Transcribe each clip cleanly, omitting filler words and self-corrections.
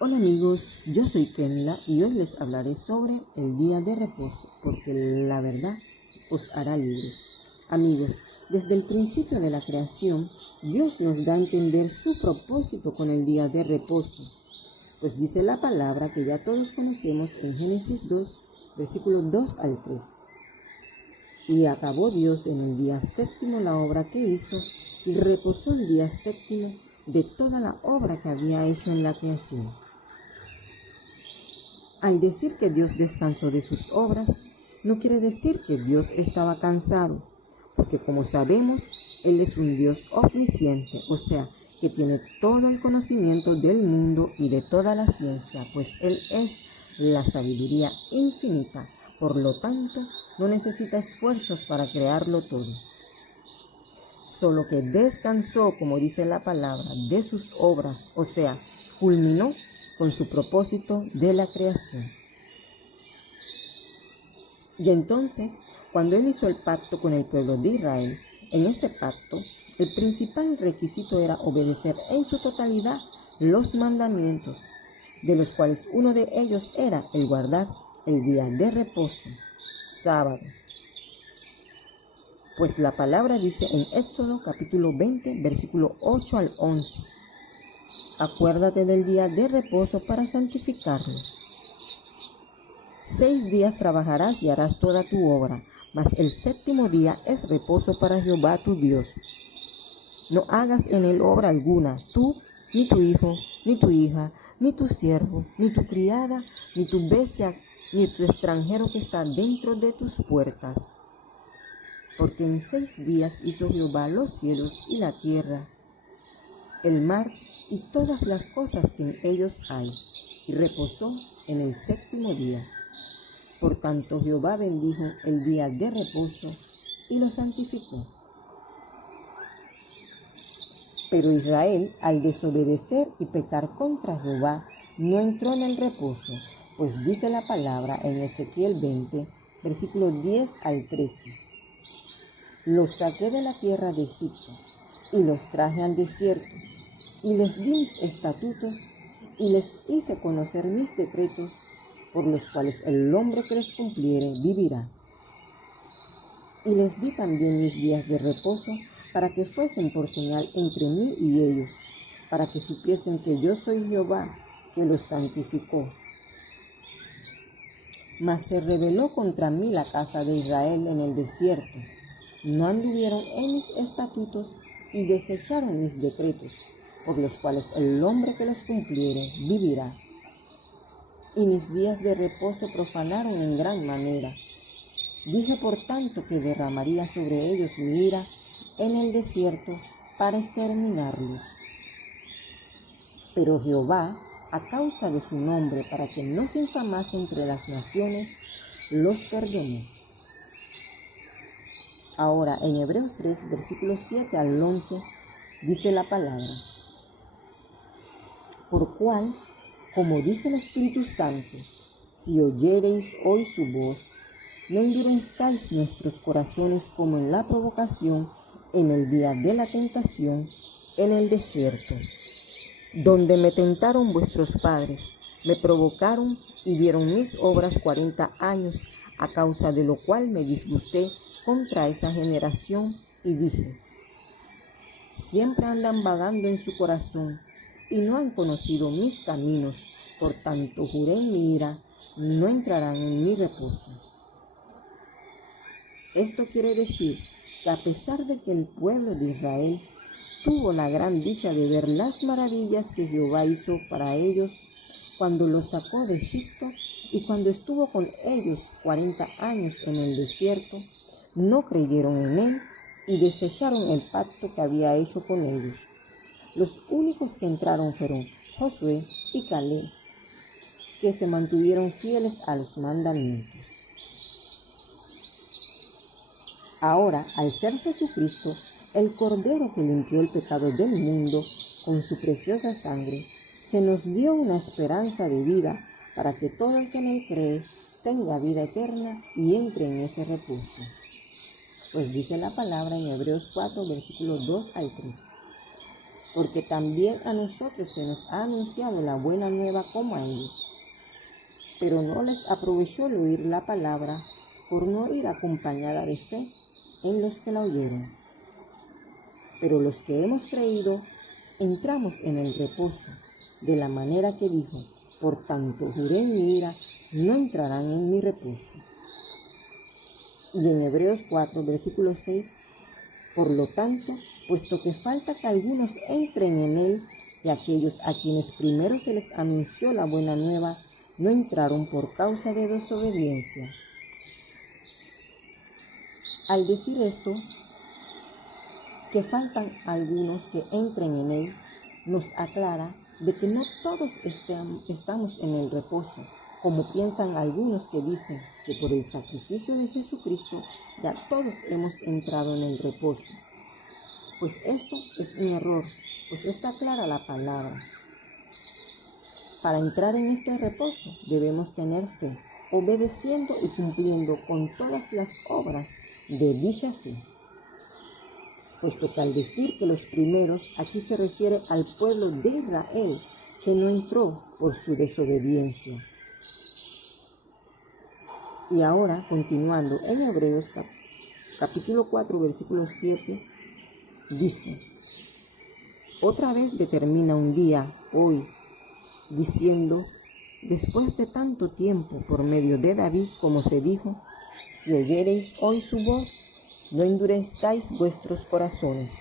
Hola amigos, yo soy Kenla y hoy les hablaré sobre el día de reposo, porque la verdad os hará libres. Amigos, desde el principio de la creación, Dios nos da a entender su propósito con el día de reposo, pues dice la palabra que ya todos conocemos en Génesis 2, versículos 2 al 3. Y acabó Dios en el día séptimo la obra que hizo y reposó el día séptimo de toda la obra que había hecho en la creación. Al decir que Dios descansó de sus obras, no quiere decir que Dios estaba cansado, porque como sabemos, Él es un Dios omnisciente, o sea, que tiene todo el conocimiento del mundo y de toda la ciencia, pues Él es la sabiduría infinita, por lo tanto, no necesita esfuerzos para crearlo todo. Solo que descansó, como dice la palabra, de sus obras, o sea, culminó con su propósito de la creación. Y entonces, cuando Él hizo el pacto con el pueblo de Israel, en ese pacto, el principal requisito era obedecer en su totalidad los mandamientos, de los cuales uno de ellos era el guardar el día de reposo, sábado. Pues la palabra dice en Éxodo capítulo 20, versículo 8 al 11, acuérdate del día de reposo para santificarlo. 6 días trabajarás y harás toda tu obra, mas el séptimo día es reposo para Jehová tu Dios. No hagas en él obra alguna, tú, ni tu hijo, ni tu hija, ni tu siervo, ni tu criada, ni tu bestia, ni tu extranjero que está dentro de tus puertas. Porque en 6 días hizo Jehová los cielos y la tierra, el mar y todas las cosas que en ellos hay, y reposó en el séptimo día. Por tanto, Jehová bendijo el día de reposo y lo santificó. Pero Israel, al desobedecer y pecar contra Jehová, no entró en el reposo, pues dice la palabra en Ezequiel 20, versículos 10 al 13. Los saqué de la tierra de Egipto y los traje al desierto, y les di mis estatutos y les hice conocer mis decretos, por los cuales el hombre que los cumpliere vivirá. Y les di también mis días de reposo, para que fuesen por señal entre mí y ellos, para que supiesen que yo soy Jehová, que los santificó. Mas se rebeló contra mí la casa de Israel en el desierto. No anduvieron en mis estatutos y desecharon mis decretos, por los cuales el hombre que los cumpliere vivirá. Y mis días de reposo profanaron en gran manera. Dije por tanto que derramaría sobre ellos mi ira en el desierto para exterminarlos. Pero Jehová, a causa de su nombre, para que no se infamase entre las naciones, los perdonó. Ahora, en Hebreos 3, versículos 7 al 11, dice la palabra: por cual, como dice el Espíritu Santo, si oyereis hoy su voz, no endurezcáis nuestros corazones como en la provocación en el día de la tentación en el desierto, donde me tentaron vuestros padres, me provocaron y vieron mis obras 40 años, a causa de lo cual me disgusté contra esa generación y dije: siempre andan vagando en su corazón y no han conocido mis caminos, por tanto juré en mi ira, no entrarán en mi reposo. Esto quiere decir que a pesar de que el pueblo de Israel tuvo la gran dicha de ver las maravillas que Jehová hizo para ellos cuando los sacó de Egipto y cuando estuvo con ellos 40 años en el desierto, no creyeron en él y desecharon el pacto que había hecho con ellos. Los únicos que entraron fueron Josué y Caleb, que se mantuvieron fieles a los mandamientos. Ahora, al ser Jesucristo, el Cordero que limpió el pecado del mundo con su preciosa sangre, se nos dio una esperanza de vida para que todo el que en él cree tenga vida eterna y entre en ese reposo. Pues dice la palabra en Hebreos 4, versículos 2 al 3. porque también a nosotros se nos ha anunciado la buena nueva como a ellos. Pero no les aprovechó el oír la palabra por no ir acompañada de fe en los que la oyeron. Pero los que hemos creído, entramos en el reposo, de la manera que dijo: por tanto juré en mi ira, no entrarán en mi reposo. Y en Hebreos 4, versículo 6, por lo tanto, puesto que falta que algunos entren en él, y aquellos a quienes primero se les anunció la buena nueva, no entraron por causa de desobediencia. Al decir esto, que faltan algunos que entren en él, nos aclara de que no todos estamos en el reposo, como piensan algunos que dicen que por el sacrificio de Jesucristo ya todos hemos entrado en el reposo. Pues esto es un error, pues está clara la palabra. Para entrar en este reposo debemos tener fe, obedeciendo y cumpliendo con todas las obras de dicha fe. Puesto que al decir que los primeros, aquí se refiere al pueblo de Israel, que no entró por su desobediencia. Y ahora, continuando en Hebreos capítulo 4, versículo 7, dice: otra vez determina un día, hoy, diciendo: después de tanto tiempo, por medio de David, como se dijo: si oyereis hoy su voz, no endurezcáis vuestros corazones.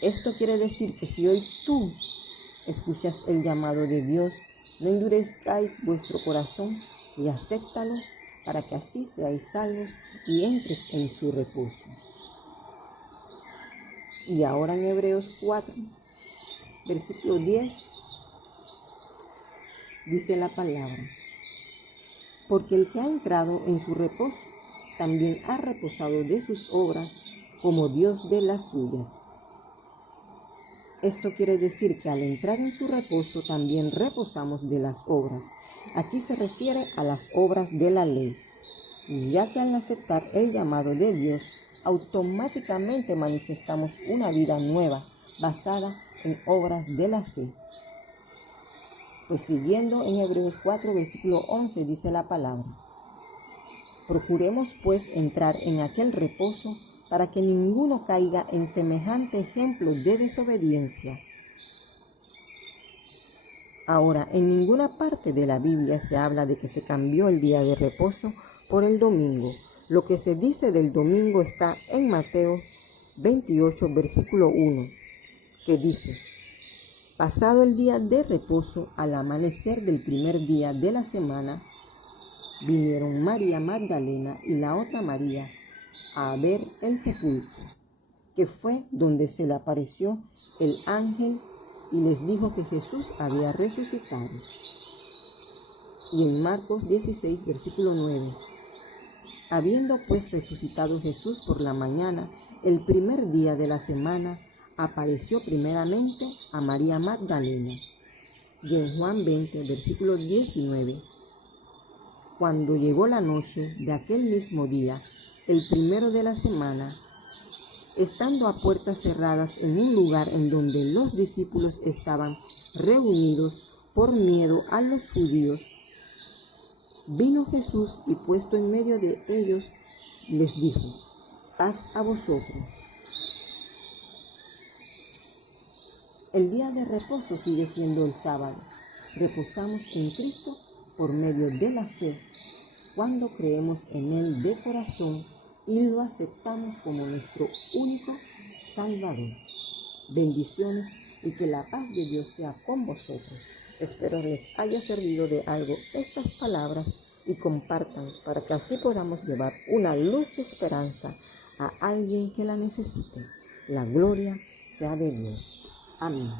Esto quiere decir que si hoy tú escuchas el llamado de Dios, no endurezcáis vuestro corazón y acéptalo, para que así seáis salvos y entres en su reposo. Y ahora en Hebreos 4, versículo 10, dice la palabra: porque el que ha entrado en su reposo, también ha reposado de sus obras, como Dios de las suyas. Esto quiere decir que al entrar en su reposo también reposamos de las obras. Aquí se refiere a las obras de la ley, ya que al aceptar el llamado de Dios, automáticamente manifestamos una vida nueva, basada en obras de la fe. Pues siguiendo en Hebreos 4, versículo 11, dice la palabra: procuremos pues entrar en aquel reposo, para que ninguno caiga en semejante ejemplo de desobediencia. Ahora, en ninguna parte de la Biblia se habla de que se cambió el día de reposo por el domingo. Lo que se dice del domingo está en Mateo 28, versículo 1, que dice: pasado el día de reposo, al amanecer del primer día de la semana, vinieron María Magdalena y la otra María a ver el sepulcro, que fue donde se le apareció el ángel y les dijo que Jesús había resucitado. Y en Marcos 16, versículo 9, habiendo pues resucitado Jesús por la mañana, el primer día de la semana, apareció primeramente a María Magdalena. Y en Juan 20, versículo 19, cuando llegó la noche de aquel mismo día, el primero de la semana, estando a puertas cerradas en un lugar en donde los discípulos estaban reunidos por miedo a los judíos, vino Jesús y puesto en medio de ellos, les dijo: paz a vosotros. El día de reposo sigue siendo el sábado. Reposamos en Cristo por medio de la fe, cuando creemos en Él de corazón y lo aceptamos como nuestro único Salvador. Bendiciones y que la paz de Dios sea con vosotros. Espero les haya servido de algo estas palabras y compartan para que así podamos llevar una luz de esperanza a alguien que la necesite. La gloria sea de Dios. Amén.